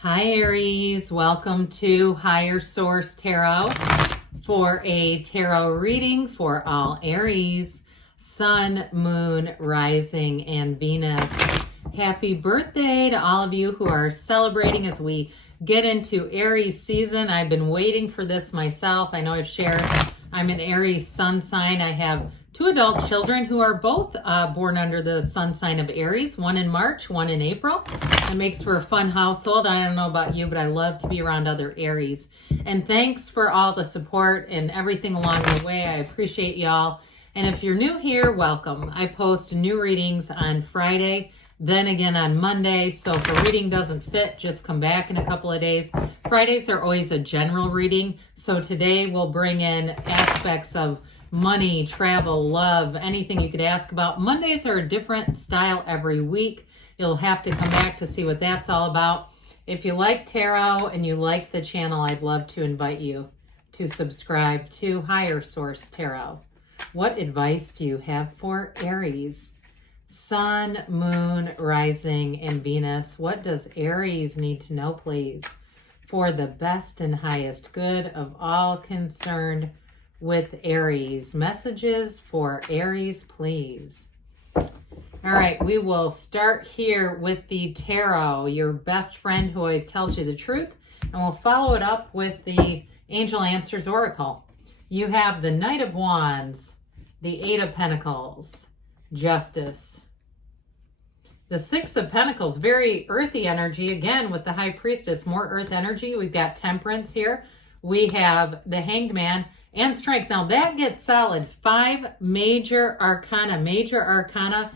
Hi Aries, welcome to Higher Source Tarot for a tarot reading for all Aries, Sun, Moon, Rising, and Venus. Happy birthday to all of you who are celebrating as we get into Aries season. I've been waiting for this myself. I know I've shared I'm an Aries sun sign. I have two adult children who are both born under the sun sign of Aries, one in March, one in April. It makes for a fun household. I don't know about you, but I love to be around other Aries. And thanks for all the support and everything along the way. I appreciate y'all. And if you're new here, welcome. I post new readings on Friday, then again on Monday. So if a reading doesn't fit, just come back in a couple of days. Fridays are always a general reading. So today we'll bring in aspects of money, travel, love, anything you could ask about. Mondays are a different style every week. You'll have to come back to see what that's all about. If you like tarot and you like the channel, I'd love to invite you to subscribe to Higher Source Tarot. What advice do you have for Aries? Sun, Moon, Rising, and Venus. What does Aries need to know, please, for the best and highest good of all concerned with Aries? Messages for Aries, please. All right, we will start here with the tarot, your best friend who always tells you the truth, and we'll follow it up with the Angel Answers Oracle. You have the Knight of Wands, the Eight of Pentacles, Justice. The Six of Pentacles, very earthy energy, again with the High Priestess, more earth energy. We've got Temperance here. We have the Hanged Man and Strength. Now that gets solid. 5 Major Arcana. Major Arcana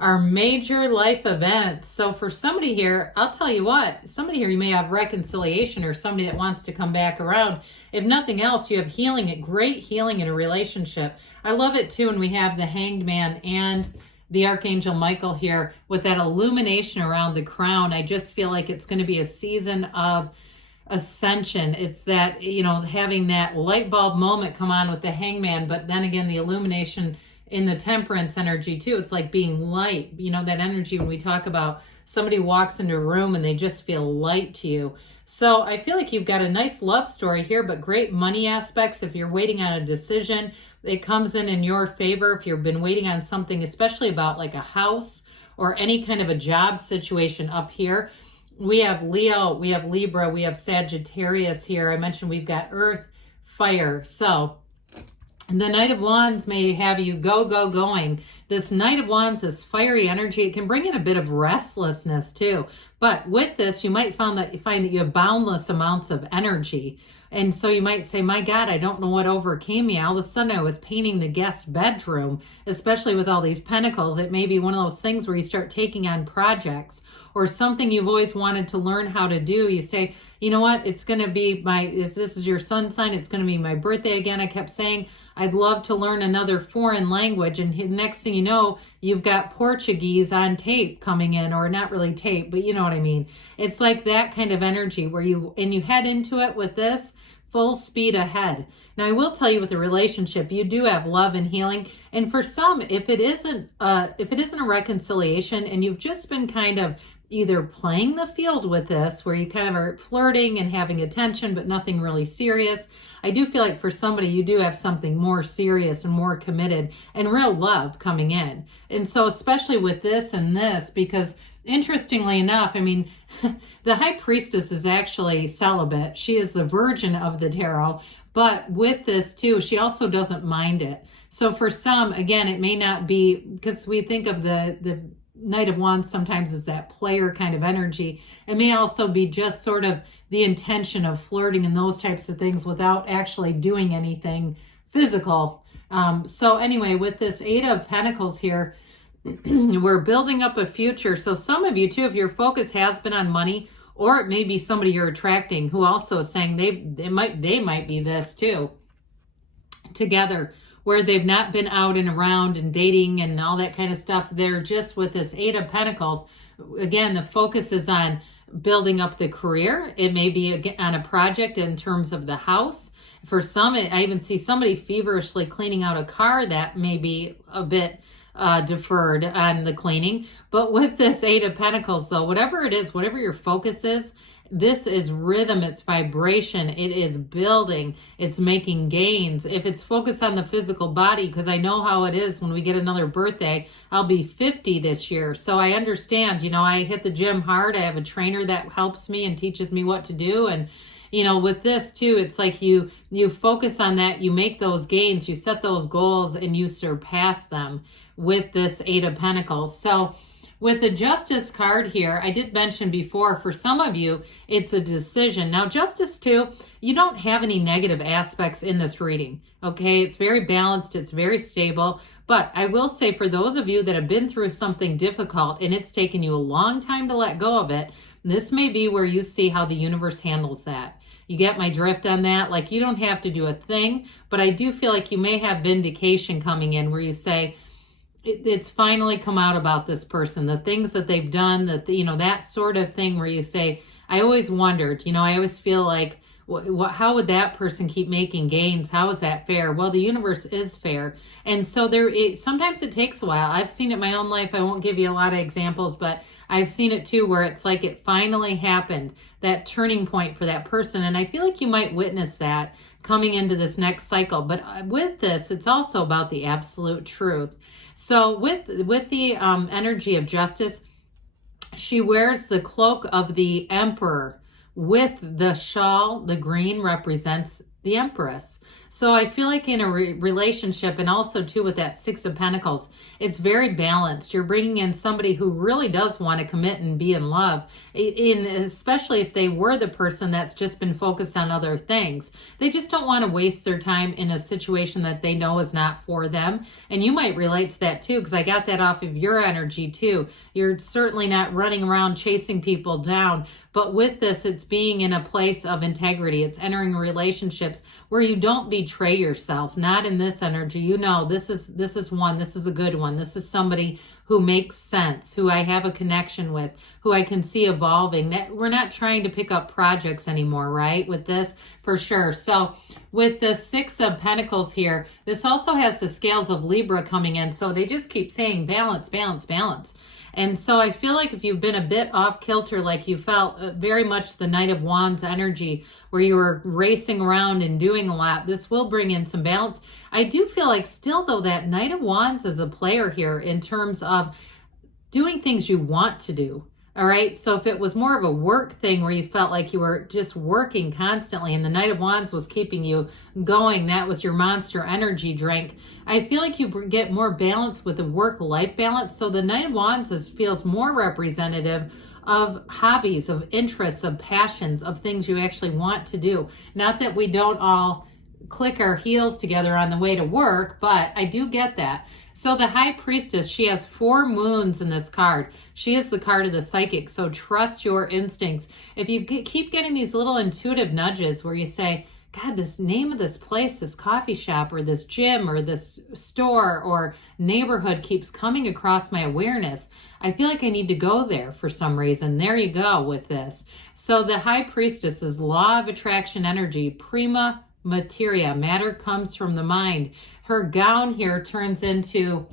are major life events. So for somebody here, I'll tell you what, somebody here, you may have reconciliation or somebody that wants to come back around. If nothing else, you have healing, great healing in a relationship. I love it too when we have the Hanged Man and the Archangel Michael here with that illumination around the crown. I just feel like it's going to be a season of ascension. It's that, you know, having that light bulb moment come on with the Hangman, but then again, the illumination in the Temperance energy too. It's like being light, you know, that energy when we talk about somebody walks into a room and they just feel light to you. So I feel like you've got a nice love story here, but great money aspects. If you're waiting on a decision, it comes in your favor. If you've been waiting on something, especially about like a house or any kind of a job situation up here, we have Leo, we have Libra, we have Sagittarius here. I mentioned we've got Earth, Fire. So the Knight of Wands may have you going. This Knight of Wands, this fiery energy, it can bring in a bit of restlessness too. But with this, you might find that you have boundless amounts of energy. And so you might say, my God, I don't know what overcame me. All of a sudden I was painting the guest bedroom, especially with all these pentacles. It may be one of those things where you start taking on projects or something you've always wanted to learn how to do. You say, you know what, it's going to be if this is your sun sign, it's going to be my birthday again. I kept saying, I'd love to learn another foreign language. And next thing you know, you've got Portuguese on tape coming in, or not really tape, but you know what I mean. It's like that kind of energy where you head into it with this full speed ahead. Now, I will tell you with a relationship, you do have love and healing. And for some, if it isn't a reconciliation and you've just been kind of either playing the field with this, where you kind of are flirting and having attention, but nothing really serious. I do feel like for somebody, you do have something more serious and more committed and real love coming in. And so especially with this and this, because interestingly enough, I mean, the High Priestess is actually celibate. She is the virgin of the tarot, but with this too, she also doesn't mind it. So for some, again, it may not be, because we think of the Knight of Wands sometimes is that player kind of energy. It may also be just sort of the intention of flirting and those types of things without actually doing anything physical. So anyway, with this Eight of Pentacles here, we're building up a future. So some of you too, if your focus has been on money, or it may be somebody you're attracting who also is saying they might be this too, together, where they've not been out and around and dating and all that kind of stuff. They're just with this Eight of Pentacles. Again, the focus is on building up the career. It may be on a project in terms of the house. For some, I even see somebody feverishly cleaning out a car. That may be a bit deferred on the cleaning. But with this Eight of Pentacles, though, whatever it is, whatever your focus is, this is rhythm, it's vibration, it is building, it's making gains. If it's focused on the physical body, because I know how it is when we get another birthday, I'll be 50 this year. So I understand, I hit the gym hard. I have a trainer that helps me and teaches me what to do. And with this too, it's like you focus on that, you make those gains, you set those goals, and you surpass them with this Eight of Pentacles. So with the Justice card here, I did mention before, for some of you, it's a decision. Now, Justice too, you don't have any negative aspects in this reading, okay? It's very balanced, it's very stable. But I will say, for those of you that have been through something difficult and it's taken you a long time to let go of it, this may be where you see how the universe handles that. You get my drift on that? Like, you don't have to do a thing, but I do feel like you may have vindication coming in where you say, it's finally come out about this person, the things that they've done, that sort of thing where you say, I always wondered, I always feel like, how would that person keep making gains? How is that fair? Well, the universe is fair. And so sometimes it takes a while. I've seen it in my own life. I won't give you a lot of examples, but I've seen it too, where it's like it finally happened, that turning point for that person. And I feel like you might witness that coming into this next cycle. But with this, it's also about the absolute truth. So with the energy of Justice, she wears the cloak of the Emperor with the shawl. The green represents the Empress. So I feel like in a relationship, and also too with that Six of Pentacles, it's very balanced. You're bringing in somebody who really does want to commit and be in love, especially if they were the person that's just been focused on other things. They just don't want to waste their time in a situation that they know is not for them. And you might relate to that too, because I got that off of your energy too. You're certainly not running around chasing people down. But with this, it's being in a place of integrity. It's entering relationships where you don't betray yourself. Not in this energy. This is one. This is a good one. This is somebody who makes sense, who I have a connection with, who I can see evolving. We're not trying to pick up projects anymore, right? With this, for sure. So with the Six of Pentacles here, this also has the scales of Libra coming in. So they just keep saying balance, balance, balance. And so I feel like if you've been a bit off kilter, like you felt very much the Knight of Wands energy, where you were racing around and doing a lot, this will bring in some balance. I do feel like still, though, that Knight of Wands is a player here in terms of doing things you want to do. All right. So if it was more of a work thing where you felt like you were just working constantly and the Knight of Wands was keeping you going, that was your monster energy drink, I feel like you get more balance with the work-life balance. So the Knight of Wands feels more representative of hobbies, of interests, of passions, of things you actually want to do. Not that we don't all click our heels together on the way to work, but I do get that. So the High Priestess, she has 4 moons in this card. She is the card of the psychic. So trust your instincts. If you keep getting these little intuitive nudges where you say, God, this name of this place, this coffee shop or this gym or this store or neighborhood keeps coming across my awareness, I feel like I need to go there for some reason. There you go with this. So the High Priestess is law of attraction energy, prima materia. Matter comes from the mind. Her gown here turns into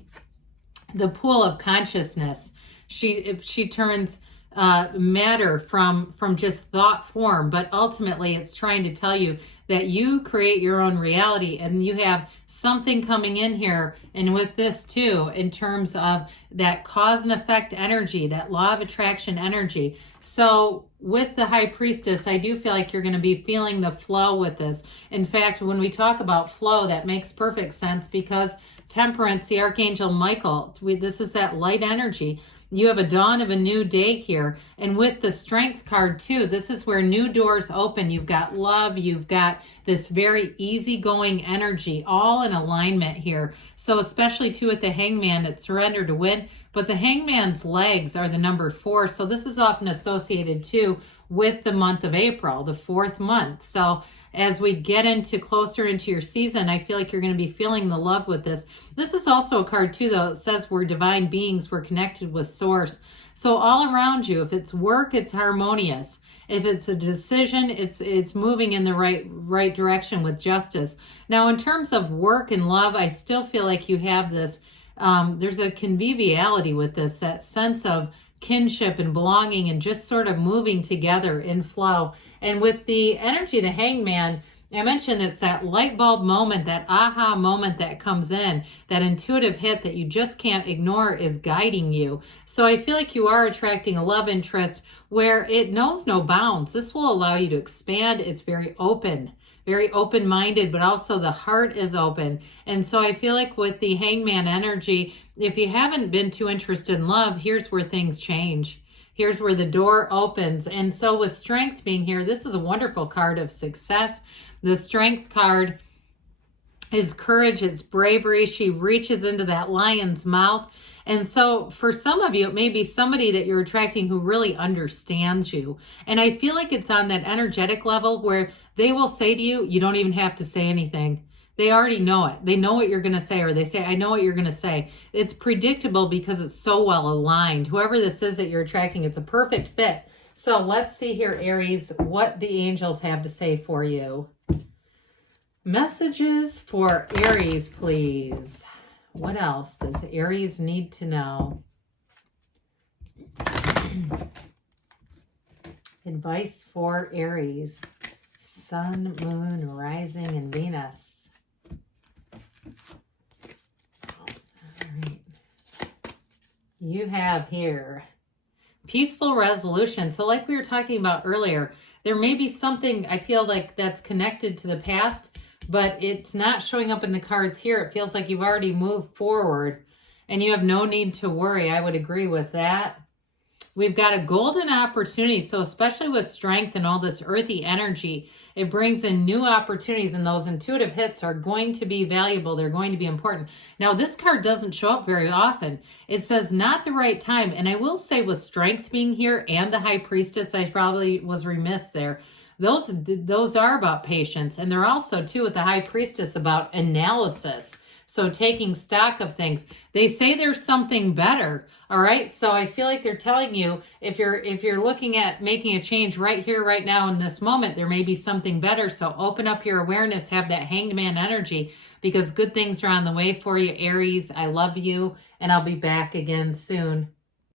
the pool of consciousness. She turns matter from just thought form, but ultimately it's trying to tell you that you create your own reality, and you have something coming in here. And with this too, in terms of that cause and effect energy, that law of attraction energy. So with the High Priestess, I do feel like you're going to be feeling the flow with this. In fact, when we talk about flow, that makes perfect sense, because Temperance, the Archangel Michael, this is that light energy. You have a dawn of a new day here. And with the Strength card too, this is where new doors open. You've got love. You've got this very easygoing energy, all in alignment here. So especially too with the Hangman, it's surrender to win. But the Hangman's legs are the number 4. So this is often associated too with the month of April, the 4th month. So as we get closer into your season, I feel like you're going to be feeling the love with this. This is also a card too, though. It says we're divine beings. We're connected with source. So all around you, if it's work, it's harmonious. If it's a decision, it's moving in the right direction with justice. Now, in terms of work and love, I still feel like you have this There's a conviviality with this, that sense of kinship and belonging and just sort of moving together in flow. And with the energy of the Hangman, I mentioned it's that light bulb moment, that aha moment that comes in, that intuitive hit that you just can't ignore is guiding you. So I feel like you are attracting a love interest where it knows no bounds. This will allow you to expand. It's very open-minded, but also the heart is open. And so I feel like with the Hangman energy, if you haven't been too interested in love, here's where things change. Here's where the door opens. And so with Strength being here, this is a wonderful card of success. The Strength card is courage, it's bravery. She reaches into that lion's mouth. And so for some of you, it may be somebody that you're attracting who really understands you. And I feel like it's on that energetic level where they will say to you, you don't even have to say anything. They already know it. They know what you're going to say, or they say, I know what you're going to say. It's predictable because it's so well aligned. Whoever this is that you're attracting, it's a perfect fit. So let's see here, Aries, what the angels have to say for you. Messages for Aries, please. What else does Aries need to know? Advice for Aries. Sun, Moon, Rising, and Venus. All right. You have here peaceful resolution. So like we were talking about earlier, there may be something I feel like that's connected to the past, but it's not showing up in the cards here. It feels like you've already moved forward and you have no need to worry. I would agree with that. We've got a golden opportunity. So especially with Strength and all this earthy energy, it brings in new opportunities, and those intuitive hits are going to be valuable. They're going to be important. Now, this card doesn't show up very often. It says not the right time. And I will say with Strength being here and the High Priestess, I probably was remiss there. Those are about patience. And they're also, too, with the High Priestess, about analysis. So taking stock of things. They say there's something better. All right. So I feel like they're telling you if you're looking at making a change right here, right now in this moment, there may be something better. So open up your awareness, have that Hanged Man energy, because good things are on the way for you, Aries. I love you, and I'll be back again soon.